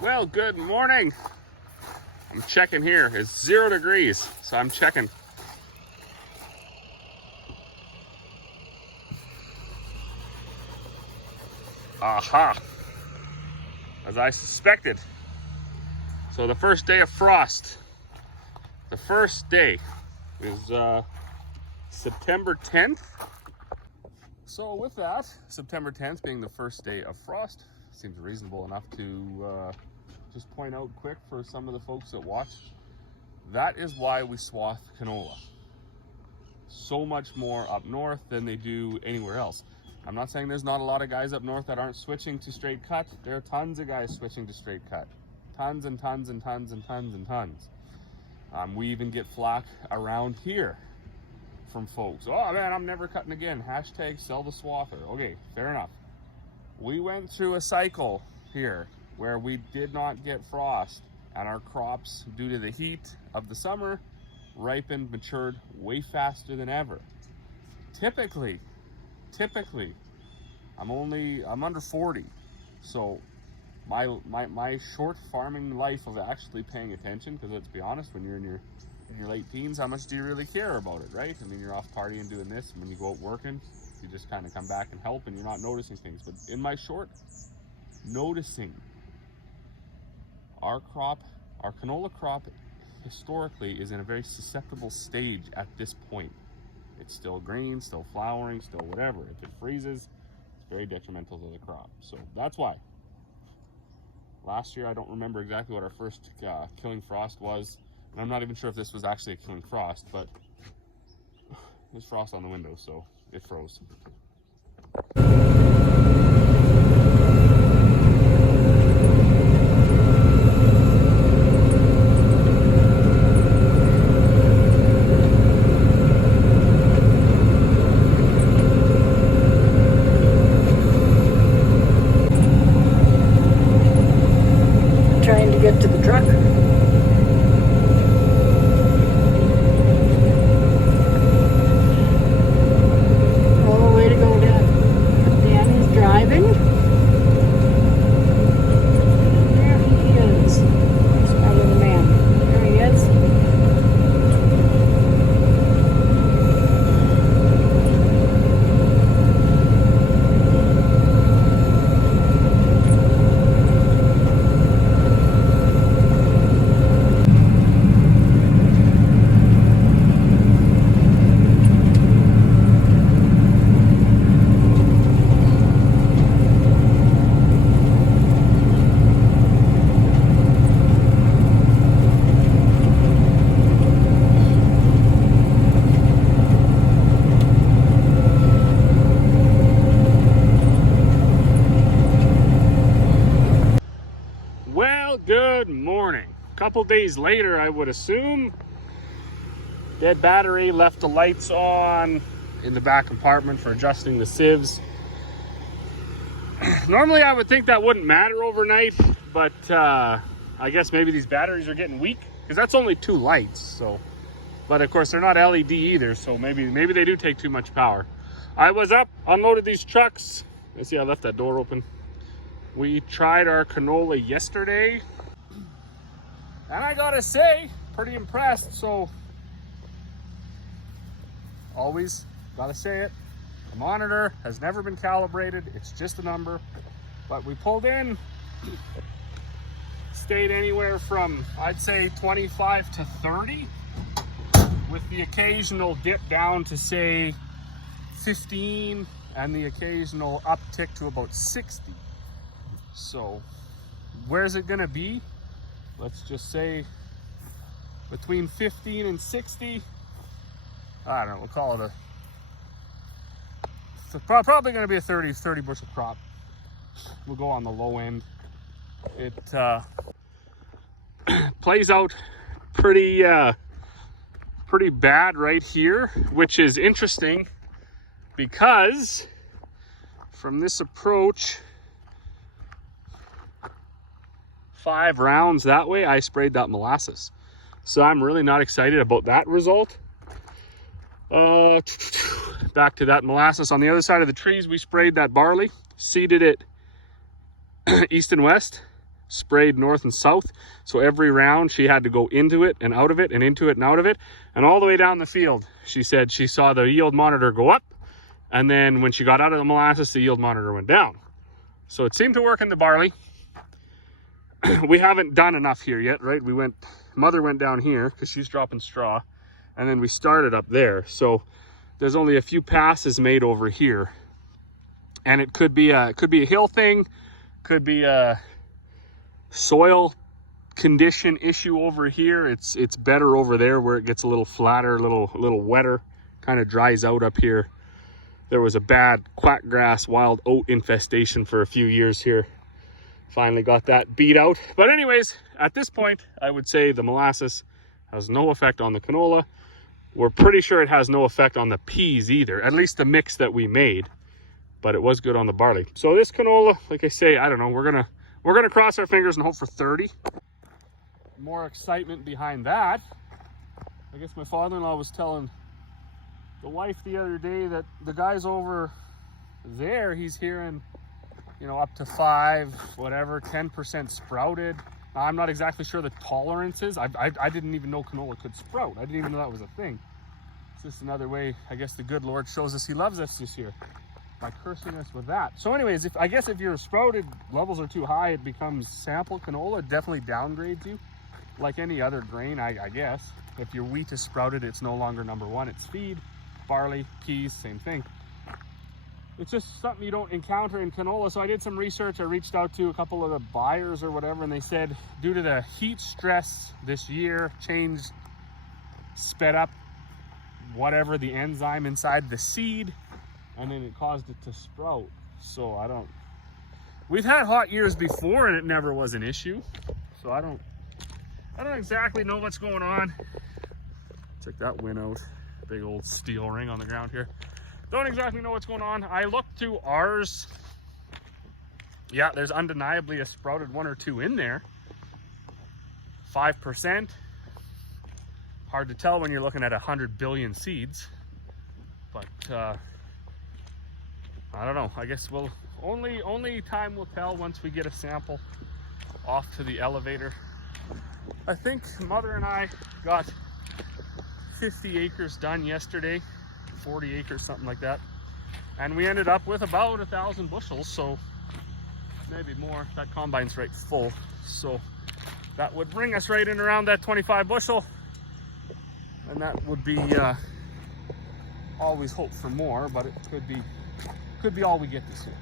Well, good morning. I'm checking here. It's 0 degrees, so I'm checking. Aha! As I suspected. So the first day of frost. The first day is September 10th. So with that, September 10th being the first day of frost, seems reasonable enough to just point out quick for some of the folks that watch. That is why we swath canola so much more up north than they do anywhere else. I'm not saying there's not a lot of guys up north that aren't switching to straight cut. There are tons of guys switching to straight cut. Tons and tons and tons and tons and tons. We even get flack around here from folks. Oh man, I'm never cutting again. Hashtag sell the swather. Okay, fair enough. We went through a cycle here where we did not get frost, and our crops, due to the heat of the summer, ripened, matured way faster than ever. Typically, I'm under 40, so my short farming life of actually paying attention, because let's be honest, when you're in your late teens, how much do you really care about it, right? I mean, you're off partying, doing this, and when you go out working, you just kind of come back and help, and you're not noticing things. But in my short, noticing our canola crop historically is in a very susceptible stage at this point. It's still green, still flowering, still whatever. If it freezes, it's very detrimental to the crop. So that's why. Last year, I don't remember exactly what our first killing frost was. And I'm not even sure if this was actually a killing frost, but there's frost on the window, so it froze. Trying to get to the truck. Oh, way to go, Dad. Dan is driving. There he is. Smarter the man. There he is. Good morning. A couple days later, I would assume. Dead battery, left the lights on in the back compartment for adjusting the sieves. Normally I would think that wouldn't matter overnight, but I guess maybe these batteries are getting weak, because that's only 2 lights. So, but of course they're not LED either, so maybe they do take too much power. I was up, unloaded these trucks. Let's see, I left that door open. We tried our canola yesterday, and I gotta say, pretty impressed. So, always gotta say it, the monitor has never been calibrated, it's just a number. But we pulled in, stayed anywhere from, I'd say 25 to 30, with the occasional dip down to say 15, and the occasional uptick to about 60. So where's it gonna be? Let's just say between 15 and 60. I don't know, we'll call it probably gonna be a 30 bushel crop. We'll go on the low end. It plays out pretty bad right here, which is interesting because from this approach, 5 rounds that way, I sprayed that molasses. So I'm really not excited about that result. Back to that molasses. On the other side of the trees, we sprayed that barley, seeded it east and west, sprayed north and south. So every round she had to go into it and out of it and into it and out of it. And all the way down the field, she said she saw the yield monitor go up. And then when she got out of the molasses, the yield monitor went down. So it seemed to work in the barley. We haven't done enough here yet, right? Mother went down here because she's dropping straw. And then we started up there. So there's only a few passes made over here. And it could be a hill thing, could be a soil condition issue over here. It's better over there where it gets a little flatter, a little wetter, kind of dries out up here. There was a bad quackgrass wild oat infestation for a few years here. Finally got that beat out. But anyways, at this point, I would say the molasses has no effect on the canola. We're pretty sure it has no effect on the peas either, at least the mix that we made, but it was good on the barley. So this canola, like I say, I don't know, we're gonna cross our fingers and hope for 30. More excitement behind that. I guess my father-in-law was telling the wife the other day that the guys over there, he's hearing, you know, up to 10% sprouted. I'm not exactly sure the tolerances. I didn't even know canola could sprout. I didn't even know that was a thing. It's just another way, I guess the good Lord shows us he loves us this year by cursing us with that. So anyways, I guess if your sprouted levels are too high, it becomes sample canola. It definitely downgrades you like any other grain, I guess. If your wheat is sprouted, it's no longer number one, it's feed. Barley, peas, same thing. It's just something you don't encounter in canola. So I did some research. I reached out to a couple of the buyers or whatever, and they said due to the heat stress this year, sped up whatever the enzyme inside the seed, and then it caused it to sprout. So we've had hot years before and it never was an issue. So I don't exactly know what's going on. Check that win out. Big old steel ring on the ground here. Don't exactly know what's going on. I looked through ours. Yeah, there's undeniably a sprouted one or two in there. 5%. Hard to tell when you're looking at 100 billion seeds. But I don't know. I guess only time will tell once we get a sample off to the elevator. I think Mother and I got 50 acres done yesterday. 40 acres, something like that, and we ended up with about 1,000 bushels, so maybe more. That combine's right full, so that would bring us right in around that 25 bushel, and that would be always hope for more, but it could be all we get this year.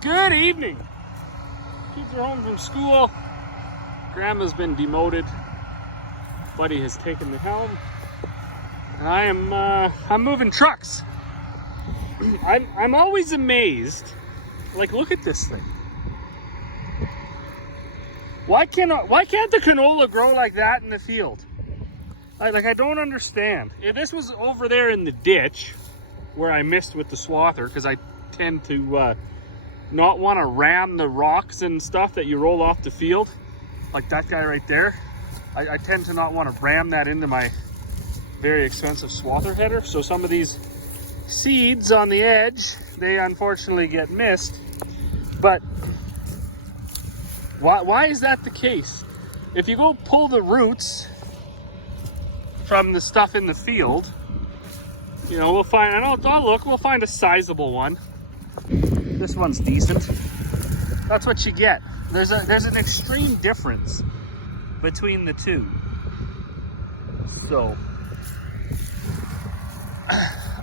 Good evening. Kids are home from school. Grandma's been demoted. Buddy has taken the helm. And I'm moving trucks. I'm always amazed. Like, look at this thing. Why can't the canola grow like that in the field? I don't understand. If this was over there in the ditch where I missed with the swather, because I tend to not want to ram the rocks and stuff that you roll off the field, like that guy right there. I tend to not want to ram that into my very expensive swather header. So some of these seeds on the edge, they unfortunately get missed. But why is that the case? If you go pull the roots from the stuff in the field, you know, we'll find, and we'll find a sizable one. This one's decent. That's what you get. There's an extreme difference between the two. So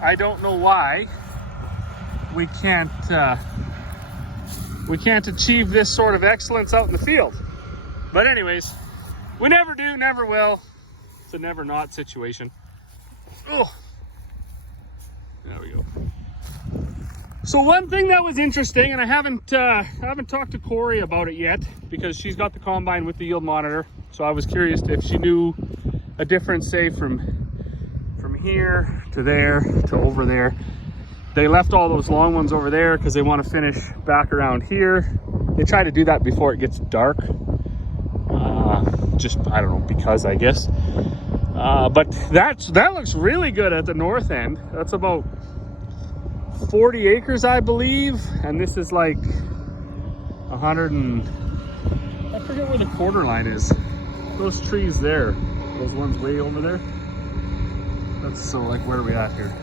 I don't know why we can't we can't achieve this sort of excellence out in the field. But anyways, we never do, never will. It's a never not situation. Oh, there we go. So one thing that was interesting, and I haven't talked to Corey about it yet because she's got the combine with the yield monitor. So I was curious if she knew a difference, say from here to there to over there. They left all those long ones over there because they want to finish back around here. They try to do that before it gets dark. Just, I don't know, because I guess. But that looks really good at the north end. That's about 40 acres, I believe. And this is like 100 and... I forget where the quarter line is. Those trees there. Those ones way over there. That's so like, where are we at here?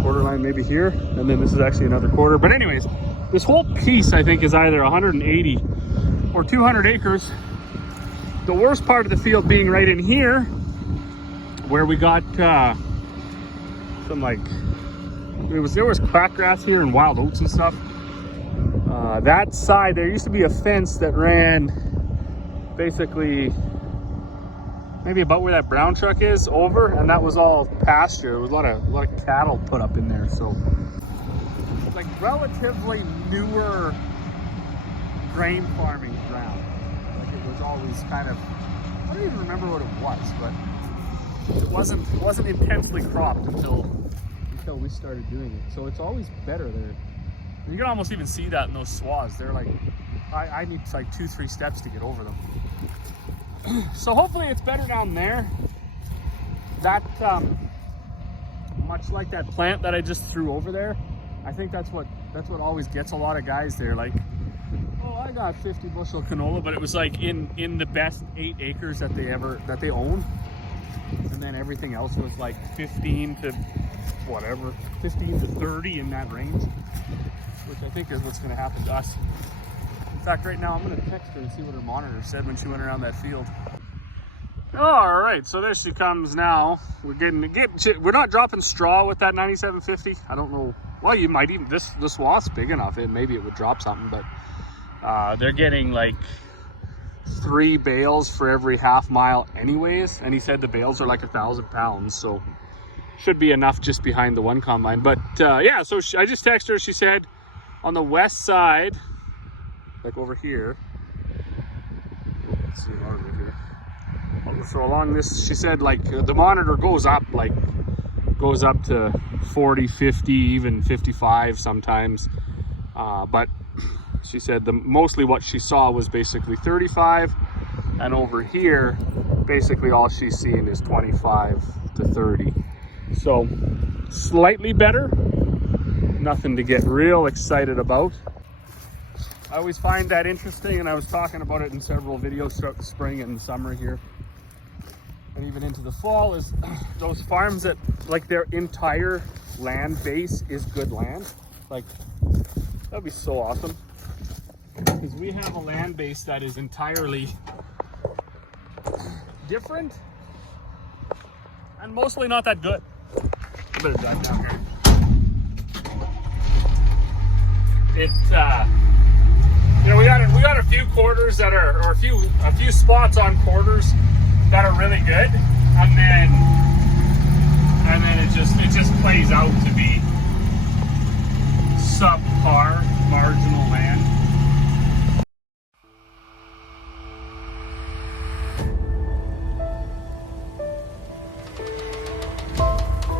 Quarter line maybe here, and then this is actually another quarter. But anyways, this whole piece I think is either 180 or 200 acres. The worst part of the field being right in here, where we got some like there was crackgrass here and wild oats and stuff. That side there used to be a fence that ran basically maybe about where that brown truck is over, and that was all pasture. There was a lot of cattle put up in there, so it's like relatively newer grain farming ground. Like it was always kind of, I don't even remember what it was, but it wasn't intensely cropped until we started doing it. So it's always better there. You can almost even see that in those swaths. They're like, I need like 2-3 steps to get over them. So hopefully it's better down there. That much like that plant that I just threw over there, I think that's what always gets a lot of guys there. Like, oh, I got 50 bushel canola, but it was like in the best 8 acres that they own, and then everything else was like 15 to 30 in that range, which I think is what's going to happen to us. In fact, right now I'm going to text her and see what her monitor said when she went around that field. All right, so there she comes now. We're not dropping straw with that 9750. I don't know. Well, you might even, this swath's big enough, maybe it would drop something, but they're getting like 3 bales for every half mile anyways. And he said the bales are like 1,000 pounds, so should be enough just behind the one combine. But yeah, so I just texted her. She said on the west side, like over here, let's see over here. So along this, she said like the monitor goes up to 40, 50, even 55 sometimes. But she said mostly what she saw was basically 35, and over here, basically all she's seeing is 25 to 30. So slightly better, nothing to get real excited about. I always find that interesting, and I was talking about it in several videos throughout the spring and the summer here, and even into the fall, is those farms that like their entire land base is good land. Like, that'd be so awesome, because we have a land base that is entirely different and mostly not that good. I better drive down here. It's you know, we got a few quarters that are, or a few spots on quarters that are really good, and then it just plays out to be subpar, marginal